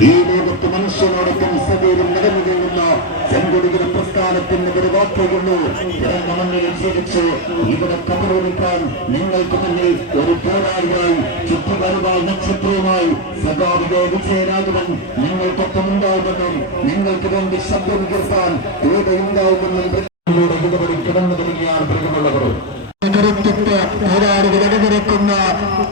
ഈ ലോകത്ത് ഒരു മണ്ണിൽ ജീവിച്ച് ഇവിടെ കബറൊരുക്കാൻ നിങ്ങൾക്ക് മുന്നിൽ ഒരു പോരാളിയായി ചുറ്റുവരവാൾ നക്ഷത്രവുമായി സഖാവിക വിജയരാഘവൻ നിങ്ങൾക്കൊപ്പം ഉണ്ടാവുമെന്നും നിങ്ങൾക്ക് വേണ്ടി ശബ്ദം ഉണ്ടാവുമെന്നും ഇതിലൂടെ ഇതുവഴി കിടന്നു വരികയാണ് പ്രകടമുള്ളവർ കരുത്തിട്ട് പോരാടി വിരവിറക്കുന്ന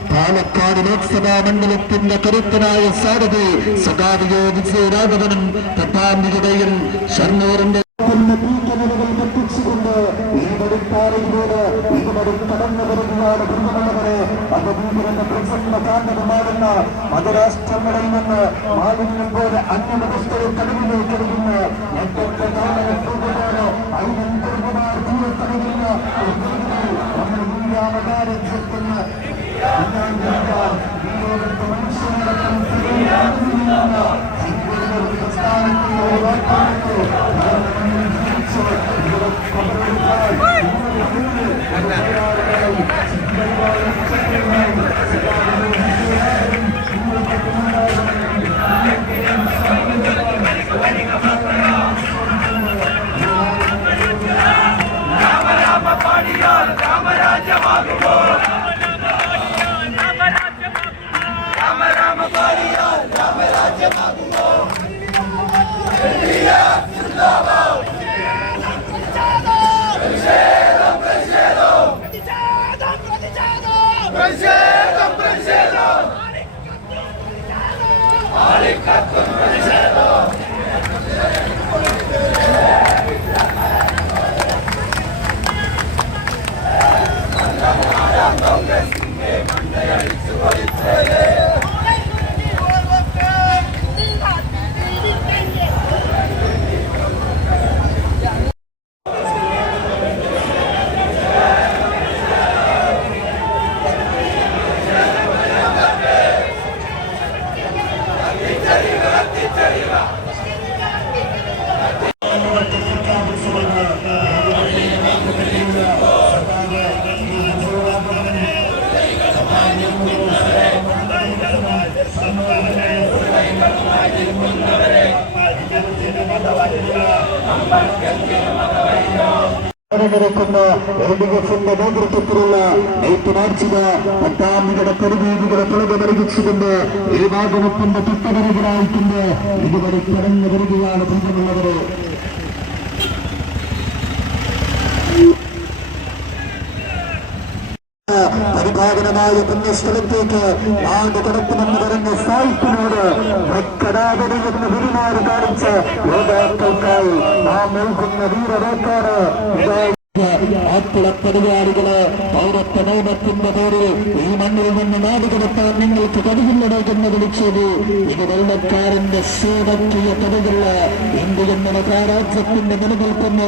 പാലക്കാട് ലോക്സഭാ മണ്ഡലത്തിന്റെ കരുത്തനായ സാരഥി സ്വകാര്യ വിജയരാഘവനും പട്ടാമ്പിയുടെയും ഷണ്ണൂറിന്റെ വഴിപ്പാറയിലൂടെ ഇതുവരെ കടന്നു വരുന്നതാണ് പ്രിയമുള്ളവരെ അത് ഭീകരന്റെ പ്രസന്ന മതരാഷ്ട്രങ്ങളിൽ നിന്ന് മാലിന്യം പോലെ അന്യമതസ്ഥരെ കടലിലേക്ക് എട്ടൊക്കെ നാളെ പോകുന്നത് അതിനും കുടുംബമാർ തീരത്തടയുന്ന ராமராஜமாகுவோம் നിരക്കുന്ന എൽ ഡി എഫിന്റെ നേതൃത്വത്തിലുള്ള ഏറ്റുമാർച്ചിക പട്ടാമ്പിയുടെ കരുവീതികളെ പുറകെ നൽകിച്ചുകൊണ്ട് ഈ ഭാഗവത്തിന്റെ തൊട്ടവരകളായിട്ടുണ്ട് ഇതുവരെ കടന്നു വരികയാണ് ബന്ധമുള്ളവരെ. പരിപാലനമായ പുണ്യസ്ഥലത്തേക്ക് നാട് കടക്കുമെന്ന് പറഞ്ഞ സായിപ്പിനോട് വെക്കടാതെ എന്ന് ഗുരുമാർ കാണിച്ച യോദ്ധാക്കൾക്കായി നാം നൽകുന്ന വീരവേക്കാണ് ആപ്പിളപ്പരിപാടികൾ പൗരത്വ നിയമത്തിന്റെ പേരിൽ ഈ മണ്ണിൽ നിന്ന് നാടുകടത്താൻ നിങ്ങൾക്ക് എന്ന് വിളിച്ചത് ഇത് വെള്ളക്കാരന്റെ സേവക്കിയ കഥകൾ ഇന്ത്യ എന്ന മഹാരാജ്യത്തിന്റെ നിലനിൽക്കുന്ന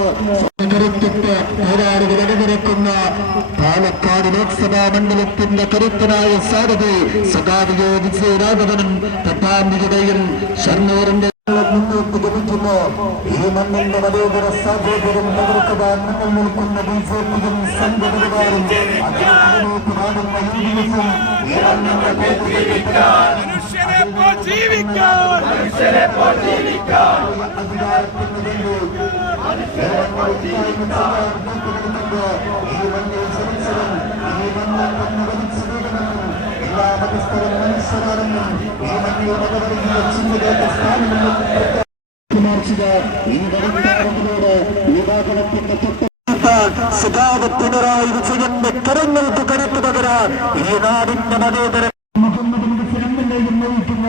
കരുത്തിട്ട് പാലക്കാട് ലോക്സഭാ മണ്ഡലത്തിന്റെ കരുത്തനായ സാരഥി സ്വകാര്യ വിജയരാഘവനും പട്ടാമ്പിയുടെയും ഷണ്ണൂറിന്റെ മുന്നോട്ട് ഗമിക്കുന്ന ഈ മണ്ണിന്റെ മതേതര സാഹോദര്യം തകർക്കുവാൻ മുന്നിൽ നിൽക്കുന്ന ബി ജെ പിയും നാടുന്ന യു ഡി എഫും ഈ മണ്ണിന്റെ അധികാരത്തിന് വേണ്ടി. ഈ മണ്ണിൽ സുധാവ് പിണറായി വിജയന്റെ കരങ്ങൾക്ക് കരുത്തു പകരാൻ ഈ നാടിന്റെ മതേതര മുഹമ്മദ് മുസ്ലിമിന്റെയും നയിക്കുന്ന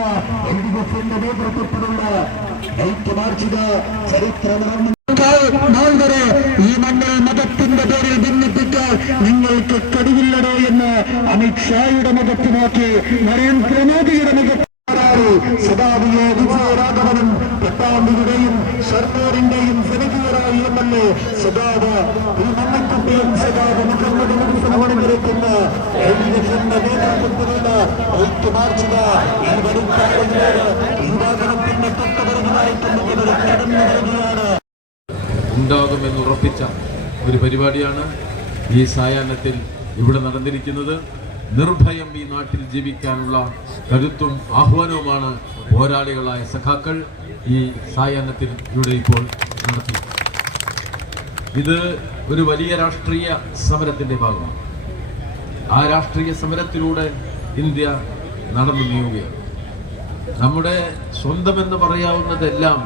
എൽ ഡി എഫിന്റെ നേതൃത്വത്തിലുള്ള വരെ ഈ മണ്ണിൽ നിങ്ങൾക്ക് കഴിയില്ലടോ എന്ന് അമിത്ഷായുടെ മുഖത്ത് നോക്കി നരേന്ദ്രമോദിയുടെ മുഖത്ത് സദാവിയെ വിജയരാഘവനും പട്ടാമ്പിയുടെയും ഷർണൂറിന്റെയും സെനഗീറായി എം എൽ എ സദാവ് ഈ മണ്ണക്കുട്ടിയും സദാവ് എഫിന്റെ നേതൃത്വത്തിലുള്ള ഐക്യമാർച്ചിക ഈ വരിക്കാരങ്ങളോട് യുവാഗണത്തിന്റെ തൊട്ടവരുമായിട്ടുള്ളവർ കടന്നു വരികയാണ്. ഉണ്ടാകുമെന്ന് ഉറപ്പിച്ച ഒരു പരിപാടിയാണ് ഈ സായാഹ്നത്തിൽ ഇവിടെ നടന്നിരിക്കുന്നത് നിർഭയം ഈ നാട്ടിൽ ജീവിക്കാനുള്ള കരുത്തും ആഹ്വാനവുമാണ് പോരാളികളായ സഖാക്കൾ ഈ സായാഹ്നത്തിൽ ഇവിടെ ഇപ്പോൾ നടത്തി ഇത് ഒരു വലിയ രാഷ്ട്രീയ സമരത്തിന്റെ ഭാഗമാണ്. ആ രാഷ്ട്രീയ സമരത്തിലൂടെ ഇന്ത്യ നടന്നു നീങ്ങുകയാണ്. നമ്മുടെ സ്വന്തമെന്ന് പറയാവുന്നതെല്ലാം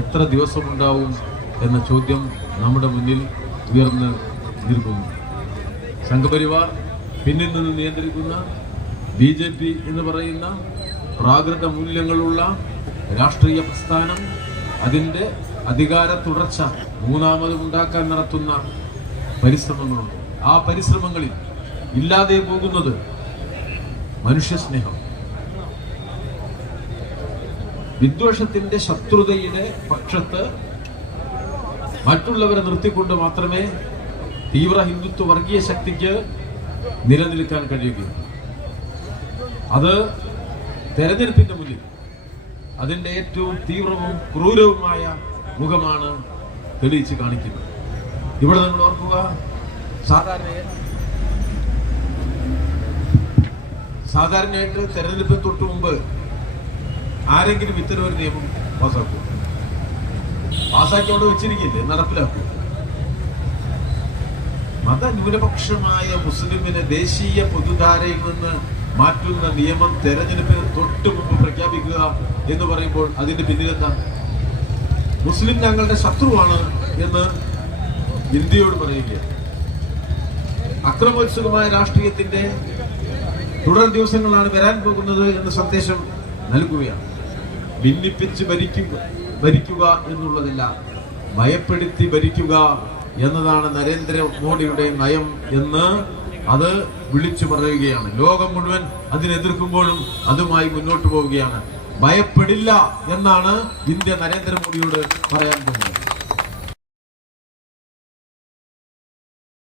എത്ര ദിവസമുണ്ടാവും എന്ന ചോദ്യം നമ്മുടെ മുന്നിൽ ഉയർന്ന് നിൽക്കുന്നു. സംഘപരിവാർ പിന്നിൽ നിന്ന് നിയന്ത്രിക്കുന്ന ബി ജെ പി എന്ന് പറയുന്ന പ്രാകൃത മൂല്യങ്ങളുള്ള രാഷ്ട്രീയ പ്രസ്ഥാനം അതിന്റെ അധികാര തുടർച്ച മൂന്നാമതും ഉണ്ടാക്കാൻ നടത്തുന്ന പരിശ്രമങ്ങളുണ്ട്. ആ പരിശ്രമങ്ങളിൽ ഇല്ലാതെ പോകുന്നത് മനുഷ്യസ്നേഹം വിദ്വേഷത്തിന്റെ ശത്രുതയുടെ പക്ഷത്ത് മറ്റുള്ളവരെ നിർത്തിക്കൊണ്ട് മാത്രമേ തീവ്ര ഹിന്ദുത്വ വർഗീയ ശക്തിക്ക് നിലനിൽക്കാൻ കഴിയുകയും അത് തെരഞ്ഞെടുപ്പിന്റെ മുന്നിൽ അതിന്റെ ഏറ്റവും തീവ്രവും ക്രൂരവുമായ മുഖമാണ് തെളിയിച്ച് കാണിക്കുന്നത്. ഇവിടെ നമ്മൾ ഓർക്കുക സാധാരണ സാധാരണയായിട്ട് തെരഞ്ഞെടുപ്പിന് തൊട്ട് മുമ്പ് ആരെങ്കിലും ഇത്തരം ഒരു നിയമം പാസ്സാക്കും പാസ്സാക്കി അവിടെ വെച്ചിരിക്കില്ലേ? നടപ്പിലാക്കും. മതന്യൂനപക്ഷമായ മുസ്ലിമിനെ ദേശീയ പൊതുധാരയിൽ നിന്ന് മാറ്റുന്ന നിയമം തെരഞ്ഞെടുപ്പിന് തൊട്ട് മുമ്പ് പ്രഖ്യാപിക്കുക എന്ന് പറയുമ്പോൾ അതിന്റെ പിന്നിലെന്താ മുസ്ലിം ഞങ്ങളുടെ ശത്രുവാണ് എന്ന് ഇന്ത്യയോട് പറയുകയാണ്. അക്രമോത്സുകമായ രാഷ്ട്രീയത്തിന്റെ തുടർ ദിവസങ്ങളാണ് വരാൻ പോകുന്നത് എന്ന സന്ദേശം നൽകുകയാണ്. ഭിന്നിപ്പിച്ച് ഭരിക്കുക ഭരിക്കുക എന്നുള്ളതില്ല ഭയപ്പെടുത്തി ഭരിക്കുക എന്നതാണ് നരേന്ദ്രമോദിയുടെ നയം എന്ന് അത് വിളിച്ചു പറയുകയാണ്. ലോകം മുഴുവൻ അതിനെതിർക്കുമ്പോഴും അതുമായി മുന്നോട്ട് പോവുകയാണ്. ഭയപ്പെടില്ല എന്നാണ് ഇന്ത്യ നരേന്ദ്രമോദിയോട് പറയാൻ പോകുന്നത്.